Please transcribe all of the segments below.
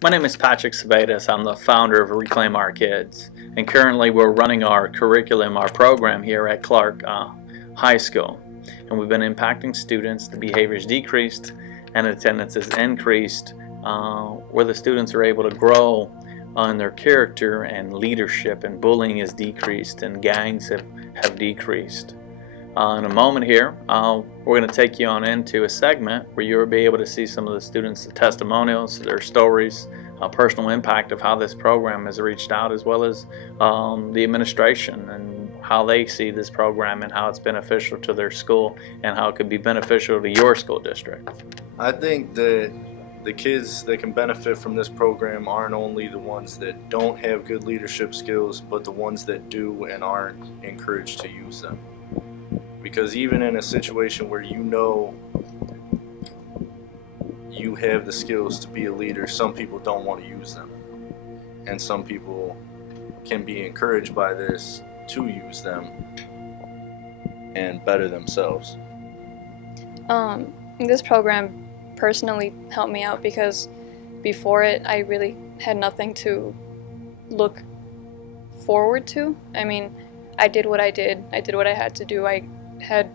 My name is Patrick Sabaitis. I'm the founder of Reclaim Our Kids, and currently we're running our curriculum, our program here at Clark High School. And we've been impacting students. The behaviors decreased and attendance has increased, where the students are able to grow in their character and leadership, and bullying has decreased and gangs have decreased. In a moment here, we're going to take you on into a segment where you'll be able to see some of the students' testimonials, their stories, personal impact of how this program has reached out, as well as the administration and how they see this program and how it's beneficial to their school and how it could be beneficial to your school district. I think that the kids that can benefit from this program aren't only the ones that don't have good leadership skills, but the ones that do and aren't encouraged to use them. Because even in a situation where you know you have the skills to be a leader, some people don't want to use them. And some people can be encouraged by this to use them and better themselves. This program personally helped me out because before it, I really had nothing to look forward to. I mean, I did what I did. I did what I had to do. I had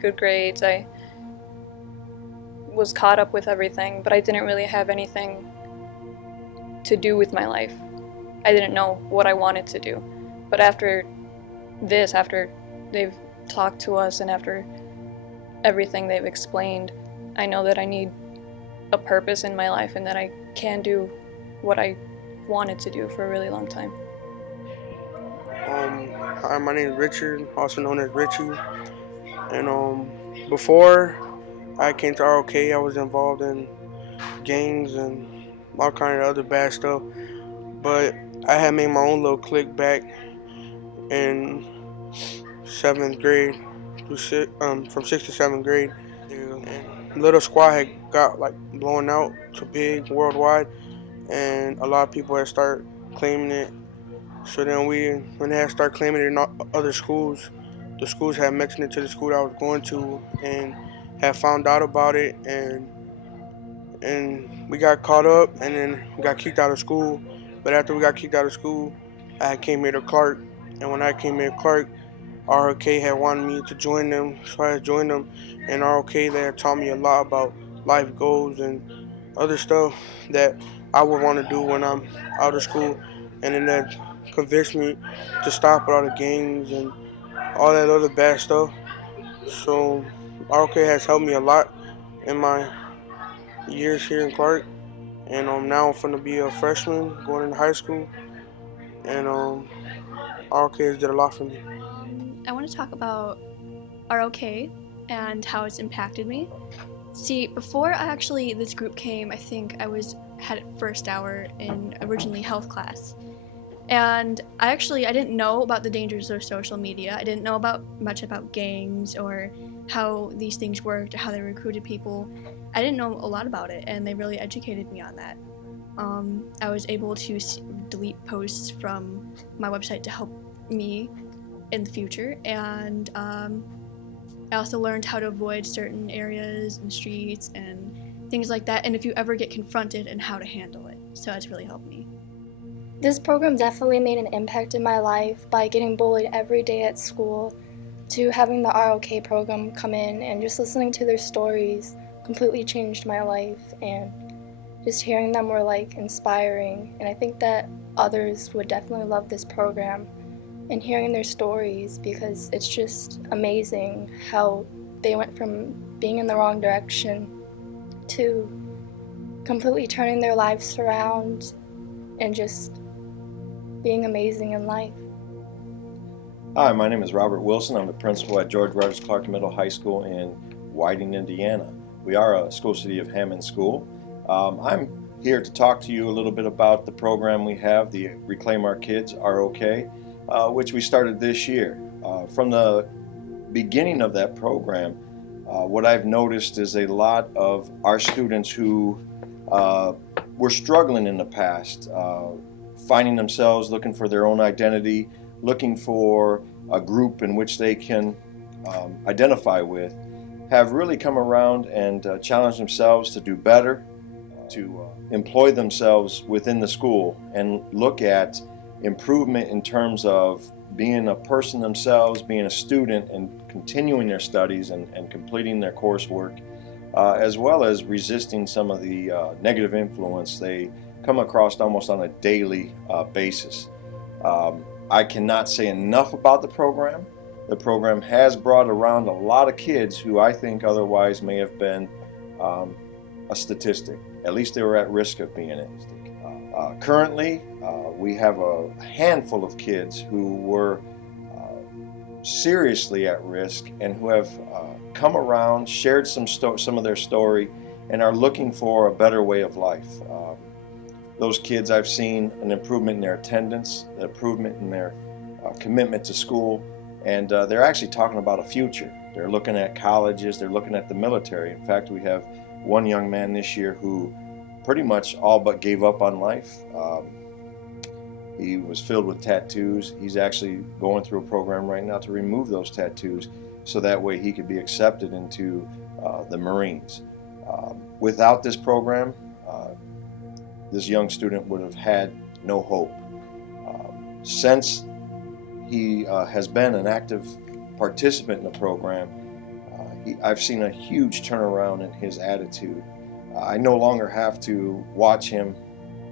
good grades. I was caught up with everything, but I didn't really have anything to do with my life. I didn't know what I wanted to do. But after this, after they've talked to us and after everything they've explained, I know that I need a purpose in my life and that I can do what I wanted to do for a really long time. Hi, my name is Richard, also known as Richie. And before I came to ROK, I was involved in gangs and all kind of other bad stuff. But I had made my own little clique back in 7th grade, from 6th to 7th grade. And little squad had got like blown out to big worldwide, and a lot of people had started claiming it. So then when they had started claiming it in other schools, the schools had mentioned it to the school that I was going to, and had found out about it, and we got caught up, and then we got kicked out of school. But after we got kicked out of school, I came here to Clark, and when I came here to Clark, ROK had wanted me to join them, so I joined them, and ROK they had taught me a lot about life goals and other stuff that I would want to do when I'm out of school, and then that convinced me to stop with all the gangs and all that other bad stuff. So ROK has helped me a lot in my years here in Clark, and now I'm gonna be a freshman going into high school, and ROK has did a lot for me. I want to talk about ROK and how it's impacted me. See, before this group came, I think I had first hour in originally health class. And I didn't know about the dangers of social media. I didn't know much about gangs or how these things worked or how they recruited people. I didn't know a lot about it, and they really educated me on that. I was able to delete posts from my website to help me in the future, and I also learned how to avoid certain areas and streets and things like that, and if you ever get confronted, and how to handle it. So it's really helped me. This program definitely made an impact in my life by getting bullied every day at school to having the ROK program come in, and just listening to their stories completely changed my life, and just hearing them were like inspiring, and I think that others would definitely love this program and hearing their stories, because it's just amazing how they went from being in the wrong direction to completely turning their lives around and just being amazing in life. Hi, my name is Robert Wilson. I'm the principal at George Rogers Clark Middle High School in Whiting, Indiana. We are a School City of Hammond school. I'm here to talk to you a little bit about the program we have, the Reclaim Our Kids, ROK, which we started this year. From the beginning of that program, what I've noticed is a lot of our students who were struggling in the past, finding themselves looking for their own identity, looking for a group in which they can identify with, have really come around and challenged themselves to do better, employ themselves within the school and look at improvement in terms of being a person themselves, being a student, and continuing their studies and completing their coursework, as well as resisting some of the negative influence they come across almost on a daily basis. I cannot say enough about the program. The program has brought around a lot of kids who I think otherwise may have been a statistic. At least they were at risk of being a statistic. Currently, we have a handful of kids who were seriously at risk and who have come around, shared some of their story, and are looking for a better way of life. Those kids, I've seen an improvement in their attendance, an improvement in their commitment to school, and they're actually talking about a future. They're looking at colleges, they're looking at the military. In fact, we have one young man this year who pretty much all but gave up on life. He was filled with tattoos. He's actually going through a program right now to remove those tattoos so that way he could be accepted into the Marines. Without this program, this young student would have had no hope. Since he has been an active participant in the program, I've seen a huge turnaround in his attitude. I no longer have to watch him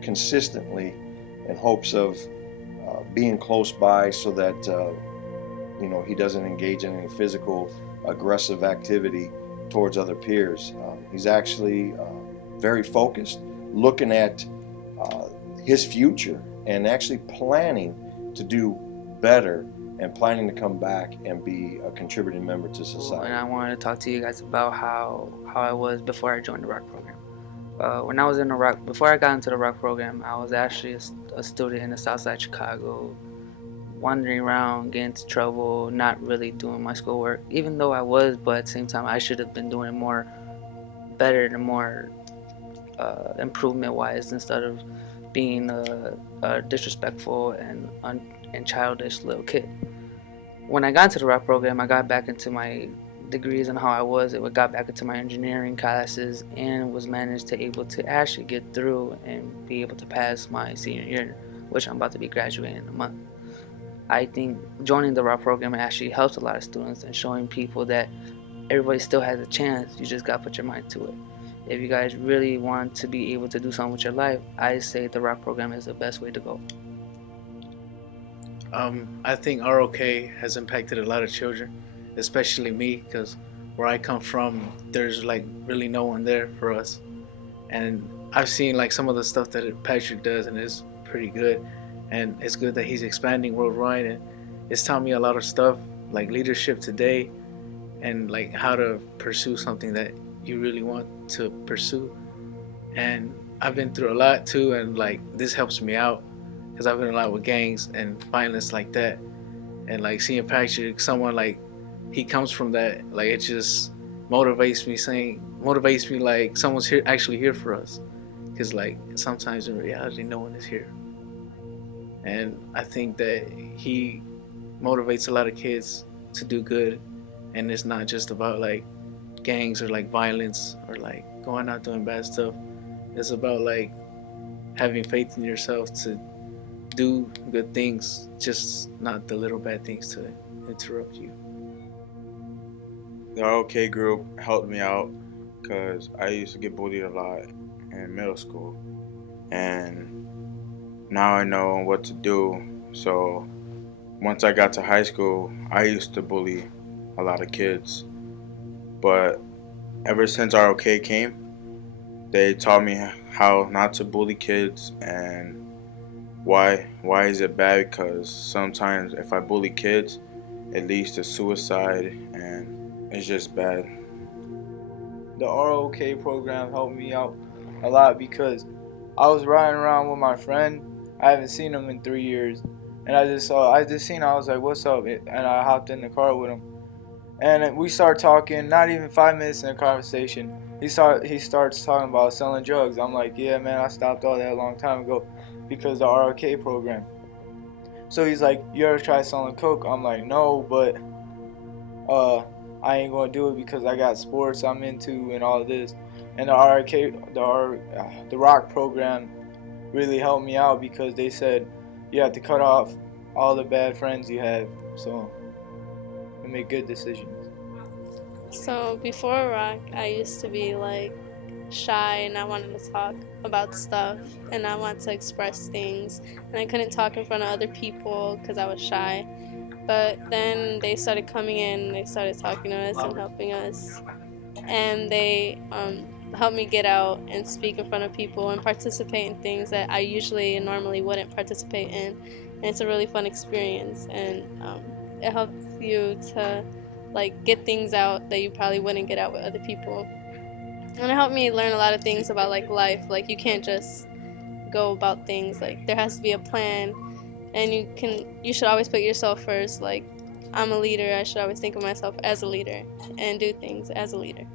consistently in hopes of being close by so that he doesn't engage in any physical aggressive activity towards other peers. He's actually very focused, looking at his future and actually planning to do better and planning to come back and be a contributing member to society. And I wanted to talk to you guys about how I was before I joined the ROK program. When I was in the ROK, before I got into the ROK program, I was actually a student in the South Side Chicago, wandering around, getting into trouble, not really doing my schoolwork, even though I was, but at the same time I should have been doing more better and more improvement wise instead of being a disrespectful and childish little kid. When I got into the ROK program, I got back into my degrees and how I was. It got back into my engineering classes and was managed to able to actually get through and be able to pass my senior year, which I'm about to be graduating in a month. I think joining the ROK program actually helps a lot of students and showing people that everybody still has a chance. You just got to put your mind to it. If you guys really want to be able to do something with your life, I say the ROK program is the best way to go. I think ROK has impacted a lot of children, especially me, because where I come from, there's like really no one there for us. And I've seen like some of the stuff that Patrick does, and it's pretty good. And it's good that he's expanding worldwide, and it's taught me a lot of stuff like leadership today, and like how to pursue something that you really want to pursue. And I've been through a lot too, and like this helps me out because I've been a lot with gangs and violence like that. And like seeing Patrick, someone like he comes from that, like it just motivates me like someone's here, actually here for us. Because like sometimes in reality, no one is here. And I think that he motivates a lot of kids to do good, and it's not just about like gangs or like violence or like going out doing bad stuff. It's about like having faith in yourself to do good things, just not the little bad things to interrupt you. The ROK group helped me out because I used to get bullied a lot in middle school, and now I know what to do. So once I got to high school, I used to bully a lot of kids, but ever since ROK came, they taught me how not to bully kids and why is it bad, because sometimes if I bully kids, it leads to suicide, and it's just bad. The ROK program helped me out a lot because I was riding around with my friend. I haven't seen him in 3 years, and I just seen him. I was like, "What's up?" And I hopped in the car with him, and we started talking. Not even 5 minutes in the conversation, he starts talking about selling drugs. I'm like, "Yeah, man, I stopped all that a long time ago because of the ROK program." So he's like, "You ever try selling coke?" I'm like, "No, but I ain't gonna do it because I got sports I'm into and all of this." And the ROK program really helped me out because they said you have to cut off all the bad friends you have, so you make good decisions. So before rock, I used to be like shy and I wanted to talk about stuff and I wanted to express things and I couldn't talk in front of other people because I was shy. But then they started coming in, they started talking to us and helping us, and they helped me get out and speak in front of people and participate in things that I usually and normally wouldn't participate in. And it's a really fun experience, and it helps you to like get things out that you probably wouldn't get out with other people. And it helped me learn a lot of things about like life. Like you can't just go about things. Like there has to be a plan, and you should always put yourself first. Like I'm a leader, I should always think of myself as a leader and do things as a leader.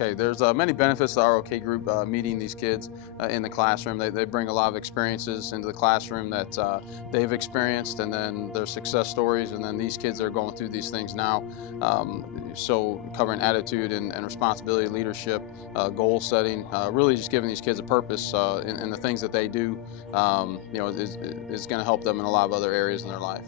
Okay, there's many benefits to the ROK group meeting these kids in the classroom. They bring a lot of experiences into the classroom that they've experienced, and then their success stories, and then these kids are going through these things now. So covering attitude and responsibility, leadership, goal setting, really just giving these kids a purpose in the things that they do, is going to help them in a lot of other areas in their life.